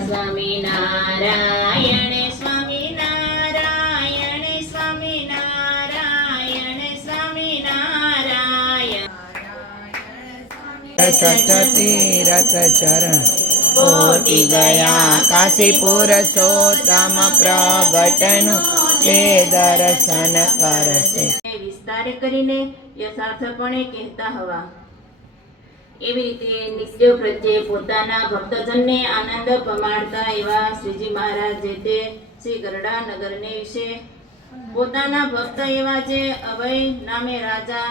સ્વામિનારાયણ સ્વામિનારાયણ સ્વામિનારાયણ સ્વામિનારાયણ સ્વામિનારાયણ સઠ તીરથ ચરણ કોટી ગયા કાશી પુરુષોત્તમ પ્રગટનું તે દર્શન કરશે. વિસ્તાર કરીને યથાર્થપણે કહેતા હવા. એવી રીતે નિત્ય પ્રત્યે પોતાના ભક્તજનને આનંદ પમાડતા એવા શ્રીજી મહારાજ જે તે શ્રી ગરડા નગરને વિશે પોતાના ભક્ત એવા જે અભય નામે રાજા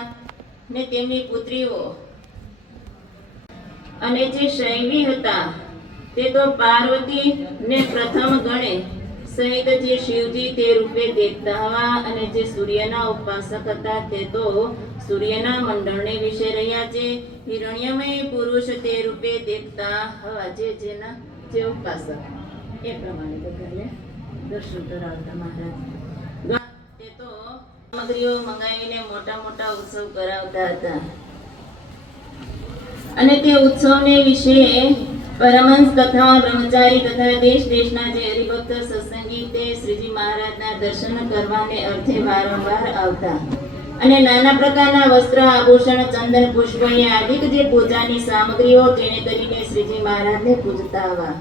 ને તેમની પુત્રીઓ અને જે શૈવી હતા તે તો પાર્વતી ને પ્રથમ ગણે સહિત જે શિવજી તે રૂપે દેખતા હવા અને જે સૂર્યના ઉપાસક હતા તે તો સૂર્યના મંડળને વિશે રહ્યા છે. હિરણ્યમય પુરુષ તે રૂપે દેખતા હવા જેના જે ઉપાસક એ પ્રમાણે બધાને દર્શન કરાવતા મહારાજ. તે તો સામગ્રીઓ મંગાવીને મોટા મોટા ઉત્સવ કરાવતા હતા અને તે ઉત્સવને વિશે પરમહંસ તથા બ્રહ્મચારી તથા દેશ દેશના જે હરિભક્ત સત્સંગી તે શ્રીજી મહારાજના દર્શન કરવાને અર્થે વારંવાર આવતા અને નાના પ્રકારના વસ્ત્ર આભૂષણ ચંદન પુષ્પ આદિક જે પૂજાની સામગ્રીઓ તેને કરીને શ્રીજી મહારાજને પૂજતા હતા.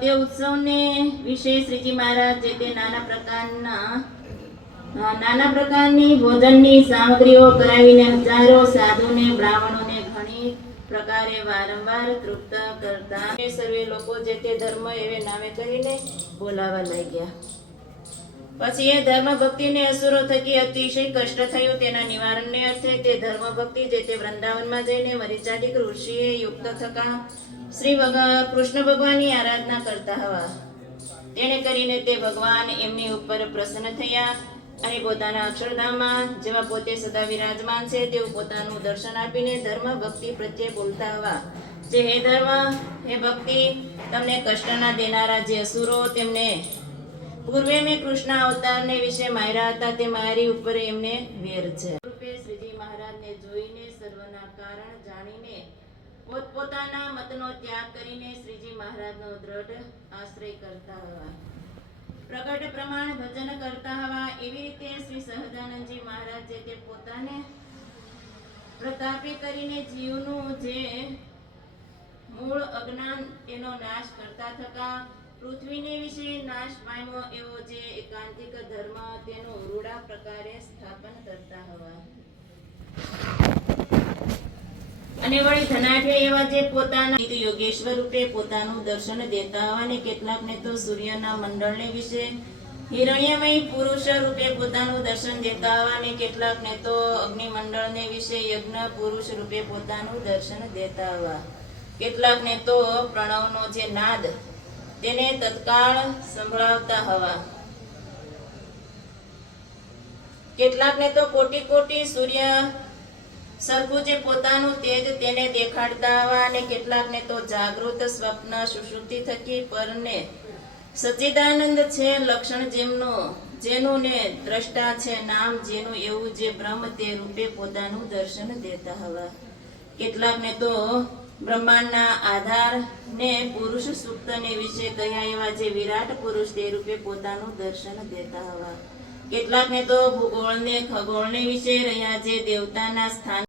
તે ઉત્સવને વિશે શ્રીજી મહારાજ જે તે નાના પ્રકારની ભોજનની સામગ્રીઓ કરાવીને હજારો સાધુને બ્રાહ્મણોને ઘણી પ્રકારે વારંવાર તૃપ્ત કરતા. સર્વે લોકો જે તે ધર્મ એવે નામે કરીને બોલાવા લાગ્યા. પછી એ ધર્મ ભક્તિને અસુરો થકી અતિશય કષ્ટ થયું. તેના નિવારણને અર્થે તે ધર્મ ભક્તિ જે તે વૃંદાવનમાં જઈને મરીચાદિક ઋષિએ યુક્ત થકા શ્રી કૃષ્ણ ભગવાનની આરાધના કરતા હવા. તેને કરીને તે ભગવાન એમની ઉપર પ્રસન્ન થયા અને પોતાના અક્ષરધામમાં જેવા પોતે સદા વિરાજમાન છે તેવું પોતાનું દર્શન આપીને ધર્મ ભક્તિ પ્રત્યે બોલતા હવા. જે હે ધર્મ હે ભક્તિ તમને કષ્ટના દેનારા જે અસુરો તેમને પૂર્વે મેં કૃષ્ણ અવતારને વિશે માર્યા હતા તે મારી ઉપર એમને વેર છે. રૂપે શ્રીજી મહારાજને જોઈને સર્વના કારણ જાણીને પોતપોતાના મતનો ત્યાગ કરીને શ્રીજી મહારાજનો દ્રઢ આશ્રય કરતા હવા. પ્રગટ પ્રમાણ ભજન કરતા હવા. એવી રીતે શ્રી સહજાનંદજી મહારાજ જે તે પોતાને પ્રતાપે કરીને જીવનું જે મૂળ અજ્ઞાન એનો નાશ કરતા થકા પૃથ્વીને વિશે નાશ પામ્યો એવો જે એકાંતિક ધર્મ તેનું રૂડા પ્રકારે સ્થાપન કરતા હવા. અને વળી ધનાઢ્ય એવા જે પોતાના યોગેશ્વર રૂપે પોતાનું દર્શન દેતા હવા ને કેટલાકને તો સૂર્યના મંડળને વિશે હિરણ્યમય પુરુષ રૂપે પોતાનું દર્શન દેતા હવા ને કેટલાકને તો અગ્નિમંડળને વિશે યજ્ઞ પુરુષ રૂપે પોતાનું દર્શન દેતા હવા. કેટલાકને તો પ્રણવનો જે નાદ તેને તત્કાળ સંભળાવતા હવા. કેટલાકને તો કોટી કોટી સૂર્ય સરખું જે પોતાનું તેજ તેને દેખાડતા હવા અને કેટલાકને તો જાગૃત સ્વપ્ન સુષુપ્તિ થકી પરને સચ્ચિદાનંદ છે લક્ષણ જેનું ને દ્રષ્ટા છે નામ જેનું એવું જે બ્રહ્મ તે રૂપે પોતાનું દર્શન દેતા હવા. કેટલાકને તો બ્રહ્માંડના આધાર ને પુરુષ સુપ્ત ને વિશે કહ્યા એવા જે વિરાટ પુરુષ તે રૂપે પોતાનું દર્શન દેતા હવા. કેટલાકને તો ભૂગોળ ને ખગોળ ને વિશે રહ્યા જે દેવતાના સ્થાન